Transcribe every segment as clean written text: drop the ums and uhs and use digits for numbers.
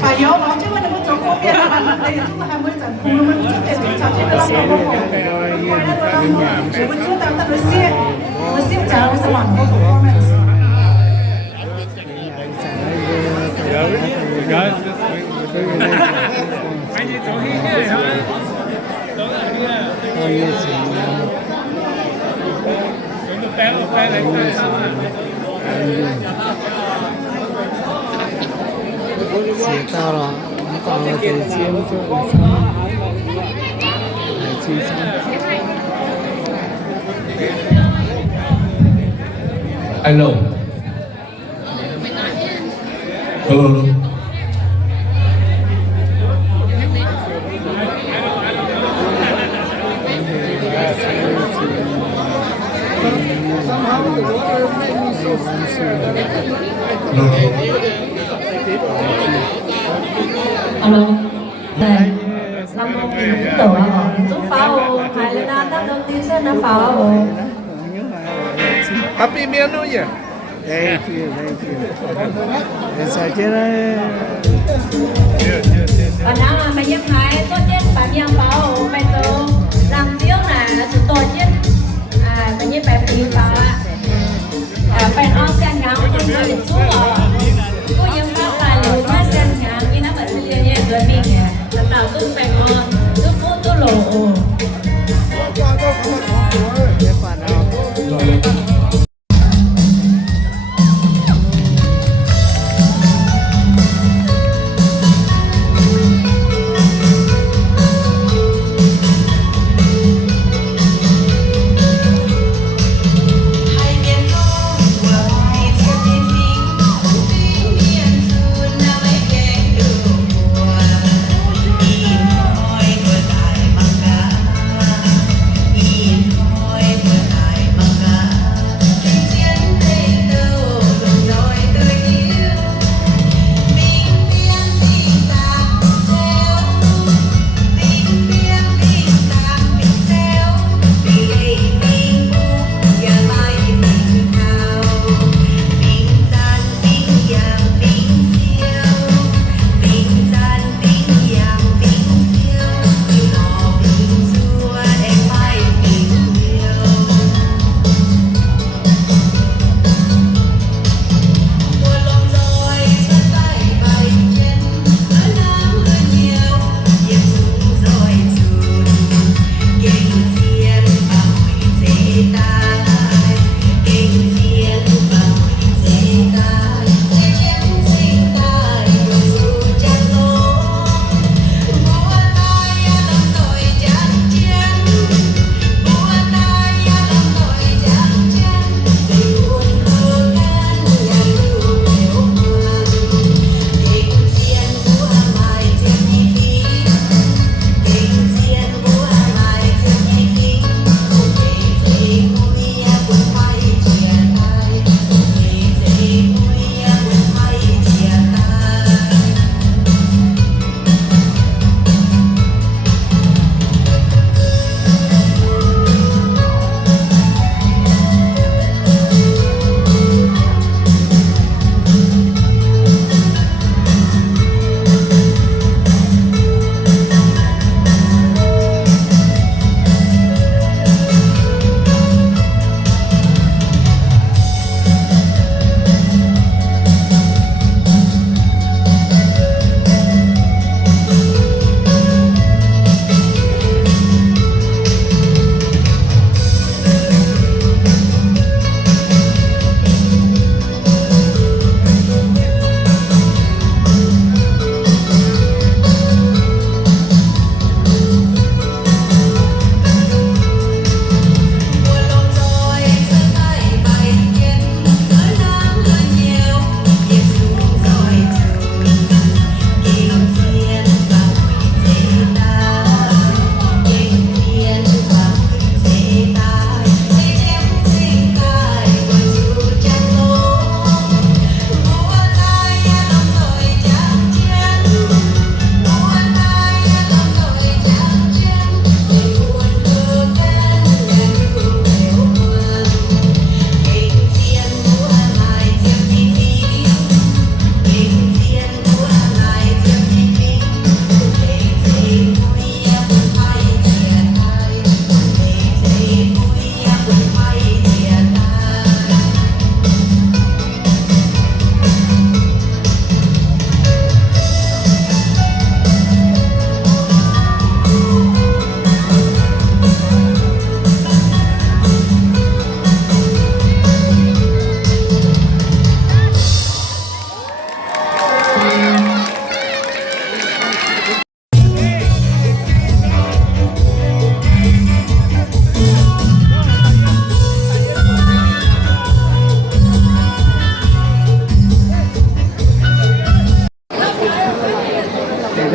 phải nhớ nó chứ mà đừng có chống không biết là đây là chúng ta 20 trận cùng luôn trước để chúng ta trên là không có chúng mình chưa tạm tạm nó xiết cháo nó sẽ làm không có写到了，我们到了北京就来去上。Hello. Hello. Alo. Đây. Năm hôm thì cũng tổ ở giúp pháo hai lên năm đầu tiên sẽ nó pháo. Happy New Year. Thank you, thank you. Sao chứ đấy? Và now là mày em nói tốt nhất bạn em pháo mày tô làm tiếng là sự tốt nhất. Mày như bạn phim pháo ạ. Bạn on sang ngáo con người xuống ở. Cô em pháo là liều quá sang ngáo như nó vẫn liên hệ với mình nè. Là tạo giúp bạn ngon, giúp phút tốt lộ.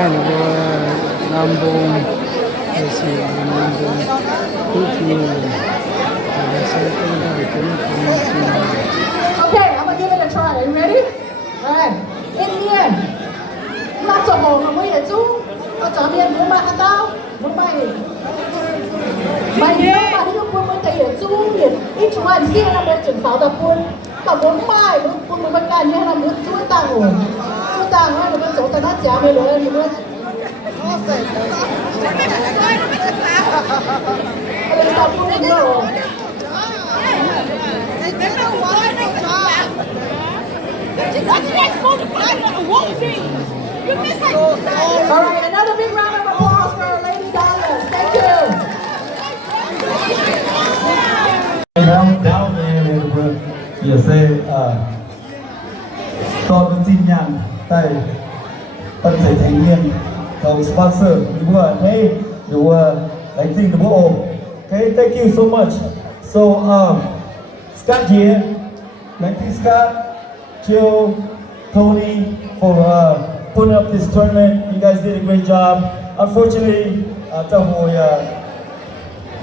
那个南东就是南东不平，现在跟平行。 Okay, I'm gonna give it a try. Are you ready? Alright. Iu-mienh. Lát cho hồ mà mới để chú. Có chó miên muốn mà ăn tao. Muốn mày. Mày nhớ mà đi được quân mới thấy để chú. Ít chú anh riêng là một trường pháo đập quân. Mà muốn mày, quân mới bắt gan như là muốn chú tàng rồi. Chú tàng rồi, nó chỗ ta nó chả mê lửa như thế. Bây giờ quân đi rồi. All right, another big round of applause for Lady Dallas. Thank you. Down there with you say con tin nhắn tại tân thể thành niên cầu sponsor you were hey you were like think the ball. Okay, thank you so much. So Scott here, thank you Scott, Jill, Tony for putting up this tournament. You guys did a great job. Unfortunately, trong hồi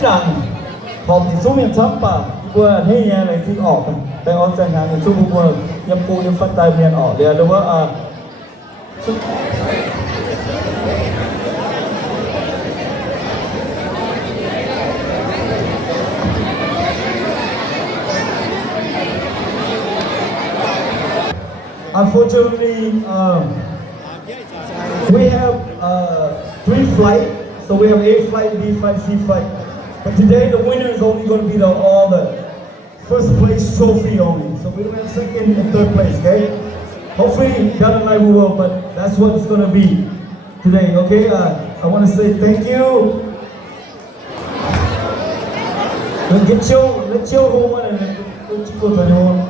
rằng họp thì số miền thấp mà vừa thế nhà này thì ọtแต่ออนจังหางในช่วงเมื่อยังปูยังฟันตายเมียนออกเดี๋ยวดูว่าUnfortunately, we have 3 flights. So we have A flight, B flight, C flight. But today the winner is only going to be all the first place trophy only. So we don't have second and third place, okay? Hopefully down the line we will, but that's what it's going to be today, okay? I want to say thank you. Let's chill home and let's go to home.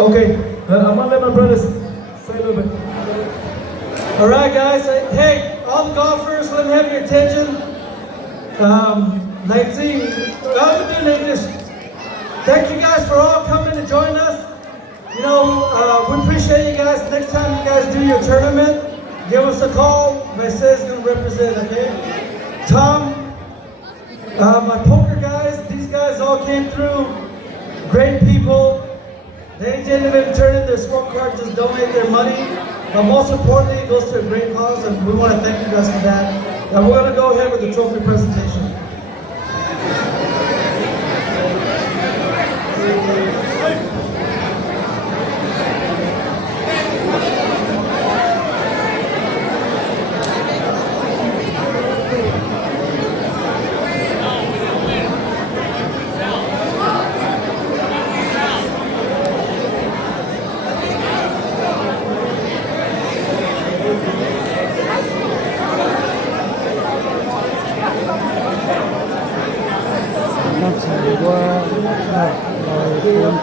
Okay, I'm gonna let my brothers say a little bit. All right, guys. Hey, all the golfers, let me have your attention. 19, in English. Thank you guys for all coming to join us. You know, we appreciate you guys. Next time you guys do your tournament, give us a call. Myself is gonna represent, okay? Tom, my poker guys, these guys all came through. Great people. They didn't even turn in their scorecard, just donate their money. But most importantly, it goes to a great cause, and we want to thank you guys for that. And we're going to go ahead with the trophy presentation.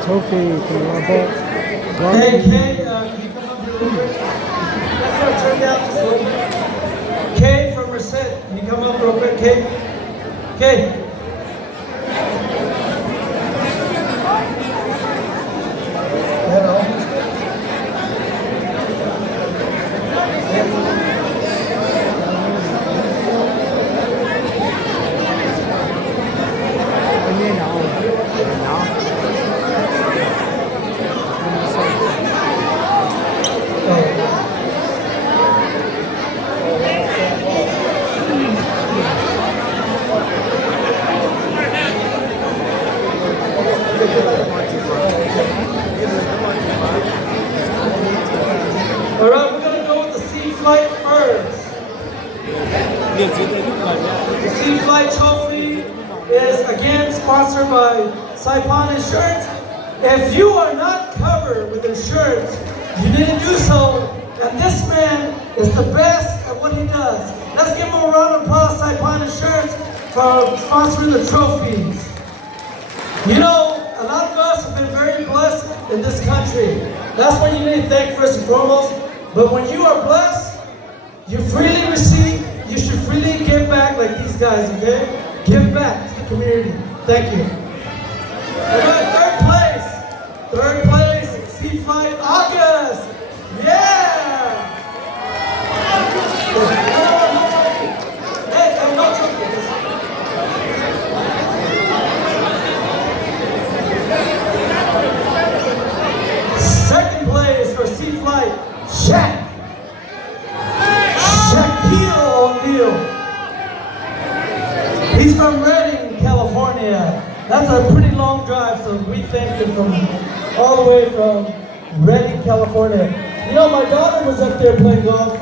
Trophy to about Hey, Kay, can you come up here? Let's go turn down this little. Kay from Reset, can you come up real quick, Kay? Kay. All right, we're going to go with the C flight first. The C flight trophy is again sponsored by Saipan Insurance. If you are not covered with insurance, you didn't do so, and this man is the best at what he does. Let's give him a round of applause, Saipan Insurance, for sponsoring the trophies. You know, a lot of us have been very blessed in this country. That's what you need to thank first and foremost. But when you are blessed, you freely receive, you should freely give back like these guys, okay? Give back to the community. Thank you. All right, third place, Sea Flight August. Yeah! Hey, no trophies. Second place for Sea Flight, Shaquille O'Neal. He's from Redding, California. That's a pretty long drive, so we thank you from all the way from Redding, California. You know, my daughter was up there playing golf.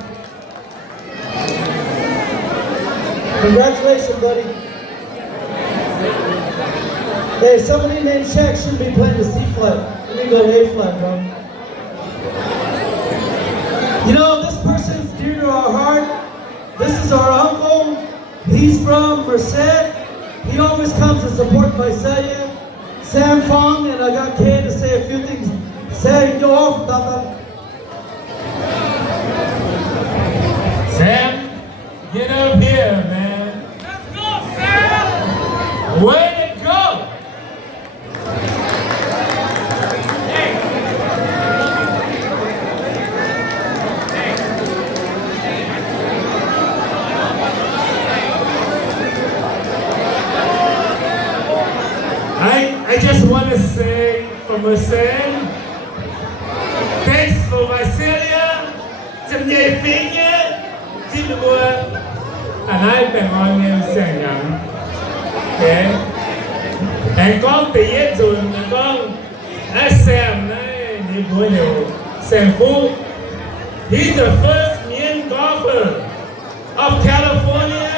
Congratulations, buddy. Hey, somebody named Shaq shouldn't be playing the C flat. Let me go A flat, bro. You know, this person's dear to our heart. This is our uncle. He's from Merced. He always comes to support Visalia. Sam Fong, and I got Kay to say a few things. Sam, go off, Tata. Sam, get up here, man. Let's go, Sam! Way to go! I just want to say from Merced, thanks for Visalia, some nhảy phí nhé, xin được mua, I been on you sang ngắm, okay, and con tỉ rồi con, Sam này đi mua nhiều, Sam Phu, he's the first Mien golfer of California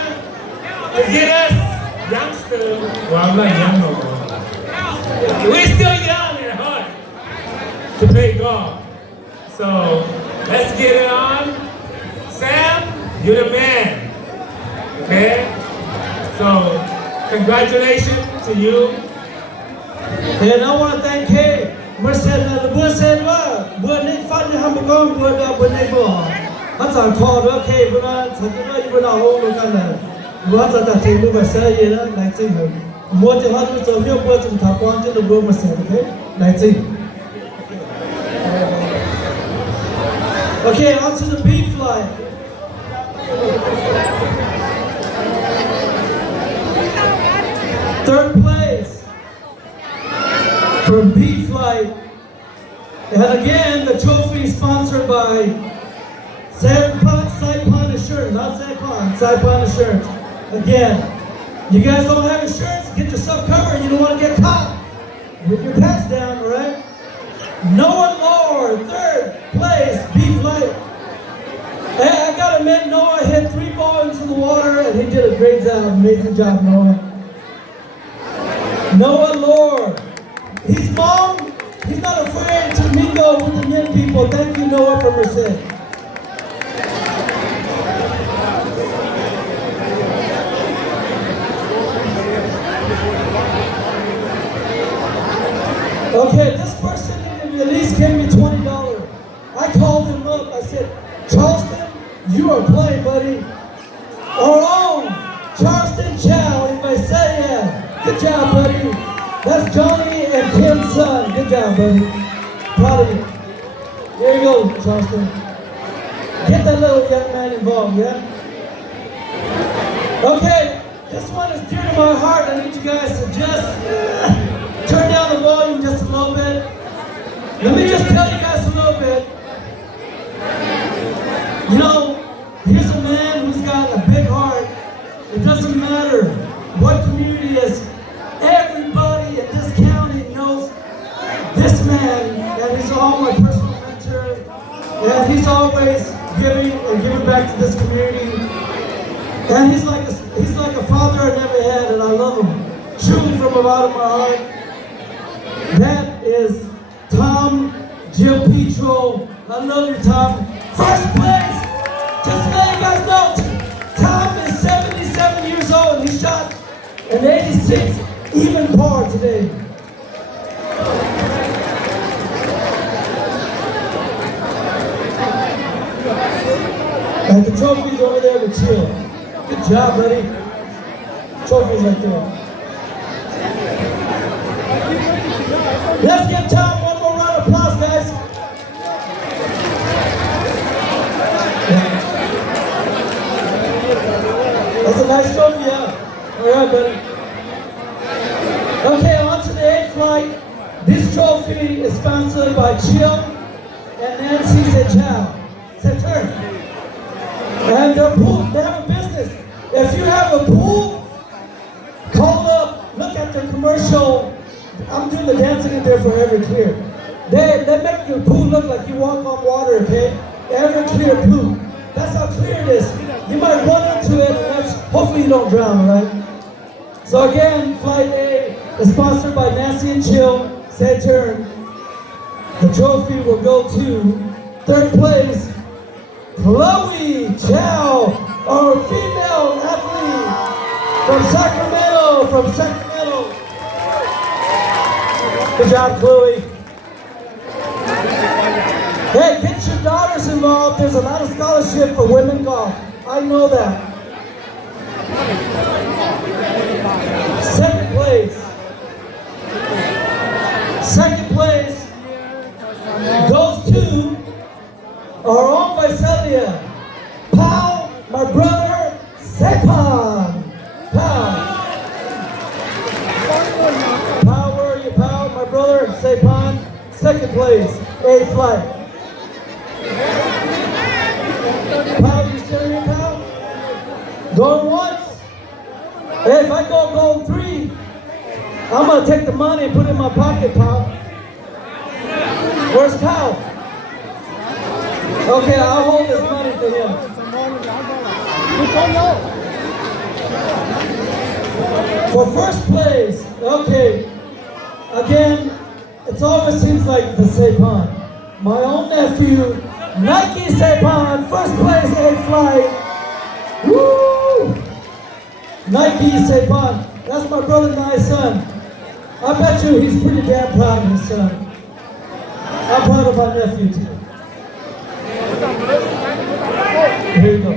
to get us youngster, well I'm not young no more. We're still young at heart to play golf. So let's get it on. Sam, you're the man. Okay? So congratulations to you. And I want to thank Kay. Merced the boy said what? Boy Nick find the hamburger, boy that boy Nick boy. That's our call, okay, but I you were not home with that. What's that thing move I say, you know, like thing. More than 100 of your words in Taiwan to the room, okay? 19. Okay, on to the B flight. Third place from B flight. And again, the trophy is sponsored by Saipan Insurance, not Saipan Insurance. Again. You guys don't have insurance, get yourself covered. You don't want to get caught with your pants down, all right? Noah Lord, third place, B flight. Hey, I gotta admit, Noah hit 3 balls into the water and he did a great job, amazing job, Noah. Noah Lord, he's mom, he's not afraid to mingle with the young people. Thank you, Noah, for Merced. Okay, this person at least gave me $20. I called him up. I said, Charleston, you are playing, buddy. Our own Charleston Chow in Visalia. Good job, buddy. That's Johnny and Kim's son. Good job, buddy. Proud of you. There you go, Charleston. Get that little young man involved, yeah? Okay, this one is dear to my heart. I need you guys to just turn down the volume just a little bit. Let me just tell you guys a little bit. You know, here's a man who's got a big heart. It doesn't matter what community is. Everybody in this county knows this man, and he's all my personal mentor. And he's always giving and giving back to this community. And he's like a father I never had, and I love him truly from the bottom of my heart. That is Tom Gilpetro. I love you, Tom. First place. Just to let you guys know, Tom is 77 years old and he shot an 86 even par today. And the trophy's over there to chill. Good job, buddy. Trophy's right there. Let's give Tom one more round of applause, guys. That's a nice trophy, yeah. All right, buddy. Okay, on to the 8th flight. This trophy is sponsored by Jill and Nancy Sechao. And their pool, they have a business. If you have a pool, call up, look at their commercial. I'm doing the dancing in there for Everclear. They make your pool look like you walk on water, okay? Everclear pool. That's how clear it is. You might run into it, and hopefully you don't drown, right? So again, Flight A is sponsored by Nancy and Jill. Saturn. The trophy will go to 3rd place, Chloe Chow, our female athlete from Sacramento. Good job, Chloe. Hey, get your daughters involved. There's a lot of scholarship for women golf. I know that. 2nd place. 2nd place goes to our own Visalia. Pal, my brother, Sepan. Pal, where are you, pal? My brother, Sepan. 2nd place, 8th flight. Pal, you still here, pal? Going once? Hey, if I go gold 3, I'm gonna take the money and put it in my pocket, pal. Where's pal? Okay, I'll hold this money for him. For 1st place, okay. Again, it always seems like the Sepan. My own nephew, Nike Sepan, 1st place, 8th flight. Woo! Nike Sepan. That's my brother and my son. I bet you he's pretty damn proud of his son. I'm proud of my nephew too. Here you go.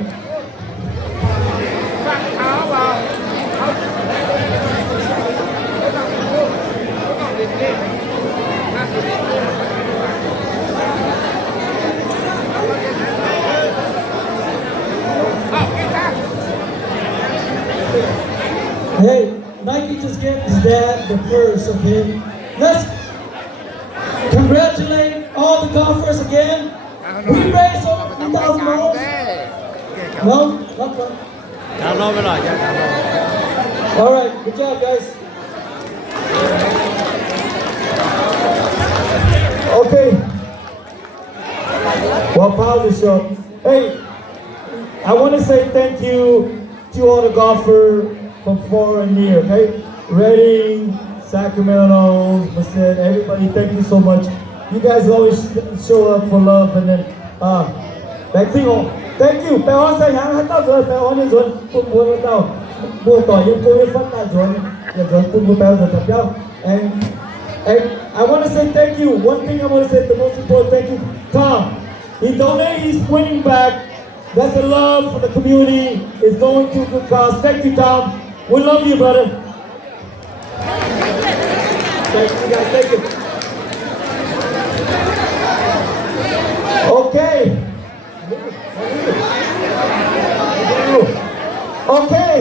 Hey, Nike just gave his dad the purse, okay? Let's congratulate all the golfers again. We raised over $3,000. No? Not one. All right, good job, guys. Okay. Well, proud of the show. Hey, I want to say thank you to all the golfers from far and near, okay? Reading, Sacramento, Merced, everybody, thank you so much. You guys always show up for love, and then, thank you. Thank you. But also, I thought that I wanted to put more about moreต่อยังกูไม่ฟังการสอนอย่างสอนคุณกูแปลว่าจะเจ้า and I want to say thank you. One thing I want to say, the most important thank you, Tom. He donated his winning back. That's the love for the community. It's going to good cause. Thank you, Tom. We love you, brother. Thank you, guys. Thank you. Okay. Okay.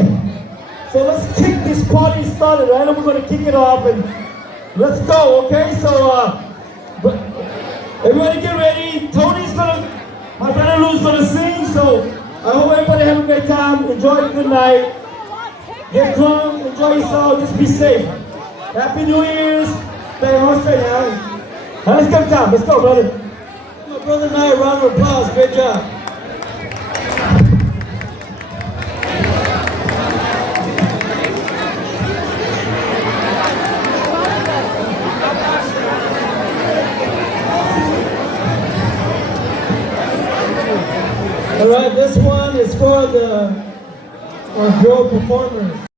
So let's kick this party started, right? And we're going to kick it off and let's go, okay? So, everybody get ready. Tony's gonna, my brother Lou's gonna sing, so I hope everybody have a great time. Enjoy a good night. Get drunk, enjoy yourself, just be safe. Happy New Year's. Stay on straight now. Let's go, Tom. Let's go, brother. My brother and I, a round of applause. Great job. All right, this one is for our girl performers.